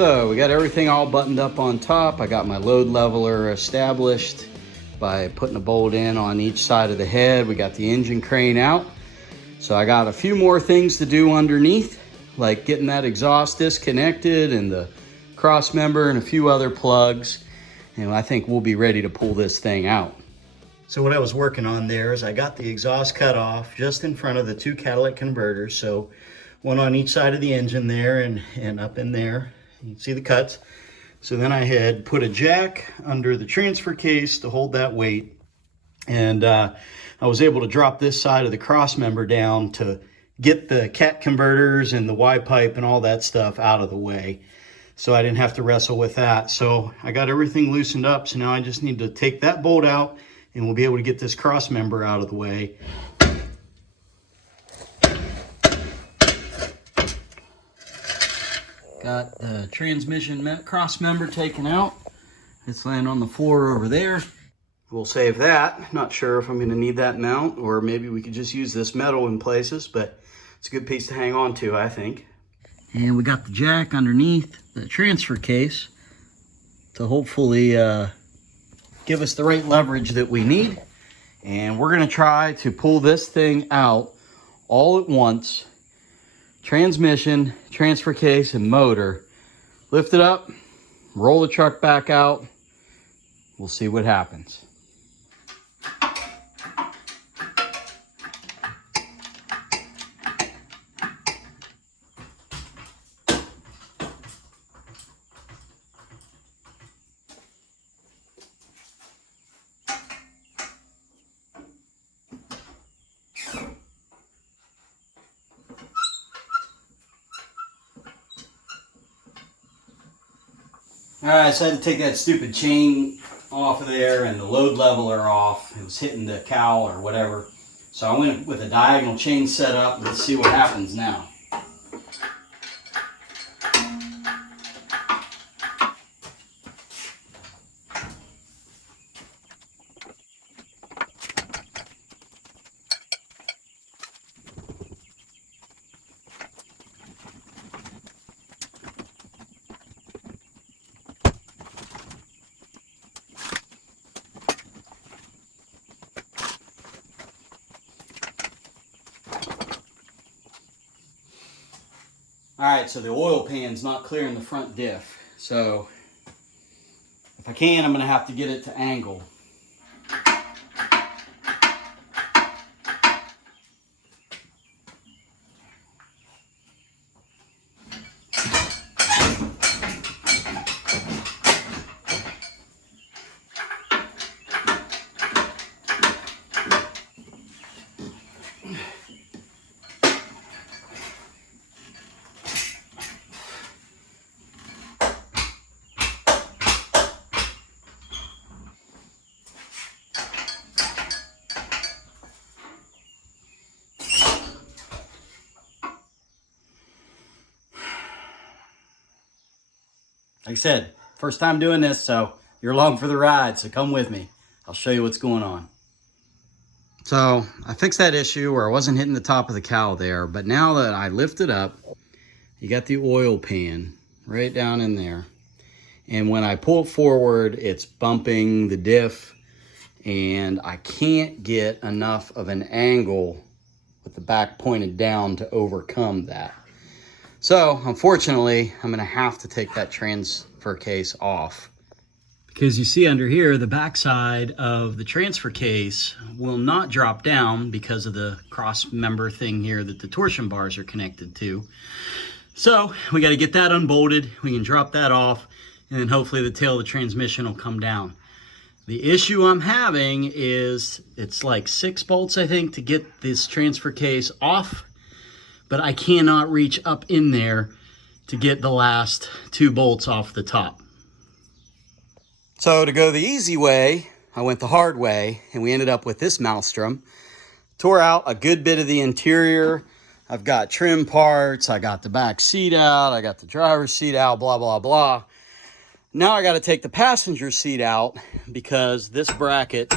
So we got everything all buttoned up on top. I got my load leveler established by putting a bolt in on each side of the head. We got the engine crane out. So I got a few more things to do underneath, like getting that exhaust disconnected and the cross member and a few other plugs. And I think we'll be ready to pull this thing out. So what I was working on there is I got the exhaust cut off just in front of the two catalytic converters. So one on each side of the engine there and up in there. You can see the cuts. So then I had put a jack under the transfer case to hold that weight. And I was able to drop this side of the cross member down to get the cat converters and the Y pipe and all that stuff out of the way. So I didn't have to wrestle with that. So I got everything loosened up. So now I just need to take that bolt out and we'll be able to get this cross member out of the way. Got the transmission cross member taken out. It's laying on the floor over there. We'll save that. Not sure if I'm going to need that mount, or maybe we could just use this metal in places, but it's a good piece to hang on to, I think. And we got the jack underneath the transfer case to hopefully give us the right leverage that we need. And we're going to try to pull this thing out all at once. Transmission, transfer case, and motor. Lift it up, roll the truck back out. We'll see what happens. Alright, so I had to take that stupid chain off of there and the load leveler off. It was hitting the cowl or whatever. So I went with a diagonal chain set up. Let's see what happens now. Alright, so the oil pan's not clearing the front diff. So if I can, I'm going to have to get it to angle. Like I said, first time doing this, so you're along for the ride, so come with me. I'll show you what's going on. So I fixed that issue where I wasn't hitting the top of the cowl there, but now that I lift it up, you got the oil pan right down in there. And when I pull it forward, it's bumping the diff, and I can't get enough of an angle with the back pointed down to overcome that. So, unfortunately, I'm going to have to take that transfer case off. Because you see under here, the backside of the transfer case will not drop down because of the cross member thing here that the torsion bars are connected to. So, we got to get that unbolted. We can drop that off, and then hopefully the tail of the transmission will come down. The issue I'm having is it's like 6 bolts, I think, to get this transfer case off. But I cannot reach up in there to get the last 2 bolts off the top. So to go the easy way, I went the hard way, and we ended up with this maelstrom. Tore out a good bit of the interior. I've got trim parts, I got the back seat out, I got the driver's seat out, blah, blah, blah. Now I got to take the passenger seat out because this bracket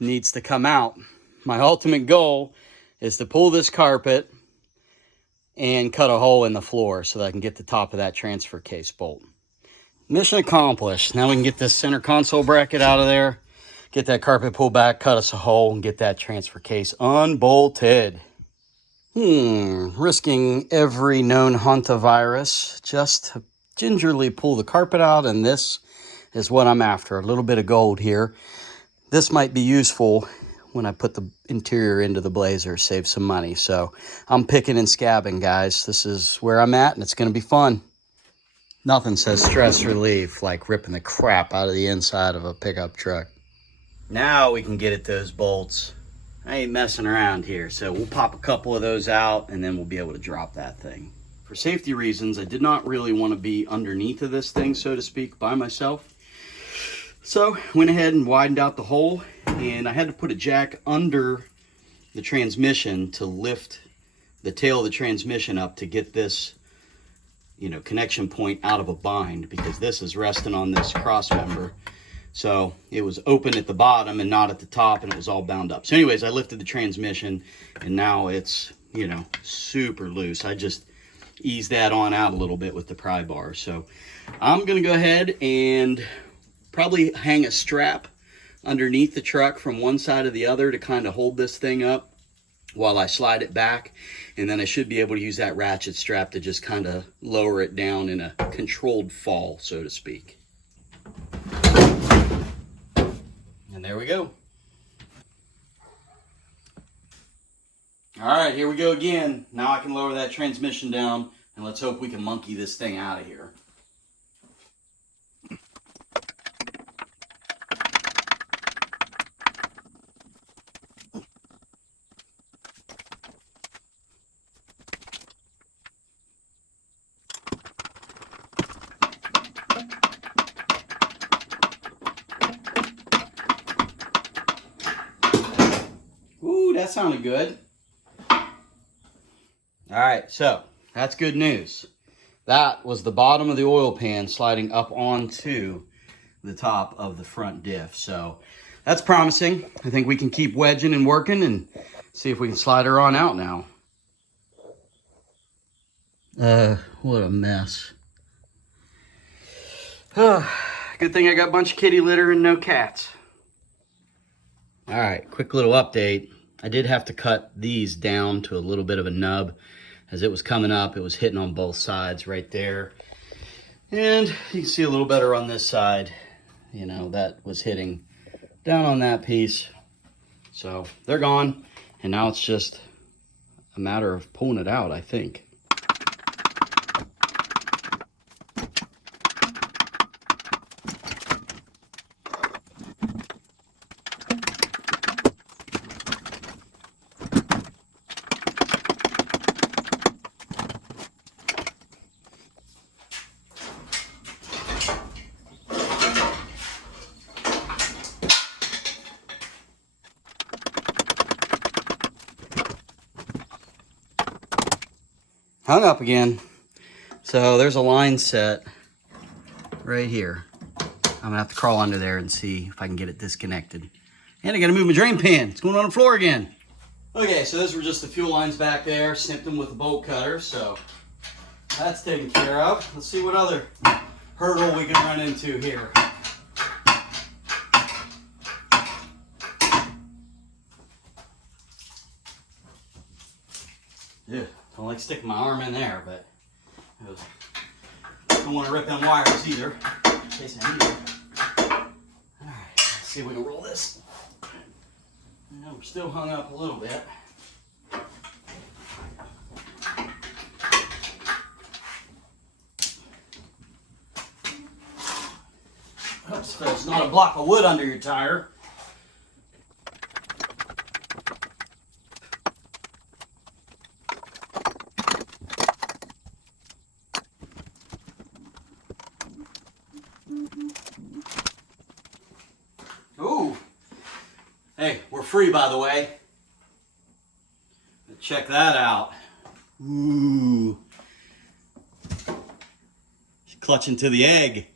needs to come out. My ultimate goal is to pull this carpet, and cut a hole in the floor so that I can get the top of that transfer case bolt. Mission accomplished. Now we can get this center console bracket out of there, get that carpet pulled back, cut us a hole, and get that transfer case unbolted. Risking every known hantavirus just to gingerly pull the carpet out, and this is what I'm after. A little bit of gold here. This might be useful when I put the interior into the Blazer, save some money. So I'm picking and scabbing, guys. This is where I'm at, and it's going to be fun. Nothing says stress relief like ripping the crap out of the inside of a pickup truck. Now we can get at those bolts. I ain't messing around here, so we'll pop a couple of those out and then we'll be able to drop that thing. For safety reasons, I did not really want to be underneath of this thing, so to speak, by myself. So went ahead and widened out the hole, and I had to put a jack under the transmission to lift the tail of the transmission up to get this, you know, connection point out of a bind, because this is resting on this cross member. So it was open at the bottom and not at the top, and it was all bound up. So anyways, I lifted the transmission, and now it's, you know, super loose. I just eased that on out a little bit with the pry bar. So I'm gonna go ahead and probably hang a strap underneath the truck from one side to the other to kind of hold this thing up while I slide it back. And then I should be able to use that ratchet strap to just kind of lower it down in a controlled fall, so to speak. And there we go. All right, here we go again. Now I can lower that transmission down, and let's hope we can monkey this thing out of here. That sounded good. All right, so that's good news. That was the bottom of the oil pan sliding up onto the top of the front diff. So that's promising. I think we can keep wedging and working and see if we can slide her on out now. What a mess. Good thing I got a bunch of kitty litter and no cats. All right, quick little update. I did have to cut these down to a little bit of a nub. As it was coming up, it was hitting on both sides right there. And you can see a little better on this side. You know, that was hitting down on that piece. So they're gone. And now it's just a matter of pulling it out, I think. Hung up again. So there's a line set right here. I'm gonna have to crawl under there and see if I can get it disconnected. And I gotta move my drain pan. It's going on the floor again. Okay, so those were just the fuel lines back there. Snipped them with a bolt cutter, so that's taken care of. Let's see what other hurdle we can run into here. Yeah. Don't like sticking my arm in there, but I don't want to rip them wires either, in case I need it. Alright, let's see if we can roll this. We're still hung up a little bit. Oops, there's not a block of wood under your tire. Ooh. Hey, we're free, by the way. Check that out. Ooh. She's clutching to the egg.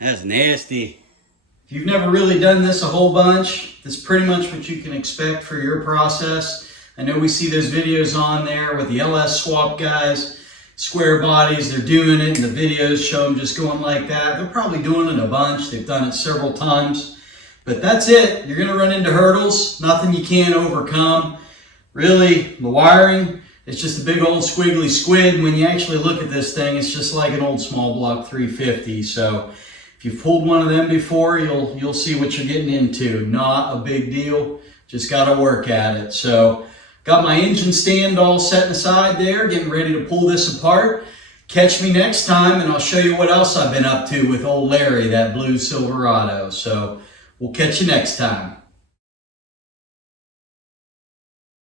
That's nasty. If you've never really done this a whole bunch, that's pretty much what you can expect for your process. I know we see those videos on there with the LS swap guys, square bodies, they're doing it, and the videos show them just going like that. They're probably doing it a bunch. They've done it several times. But that's it. You're going to run into hurdles, nothing you can't overcome. Really, the wiring, it's just a big old squiggly squid. And when you actually look at this thing, it's just like an old small block 350. So if you've pulled one of them before, you'll see what you're getting into. Not a big deal. Just got to work at it. So got my engine stand all set aside there, getting ready to pull this apart. Catch me next time, and I'll show you what else I've been up to with old Larry, that blue Silverado. So we'll catch you next time.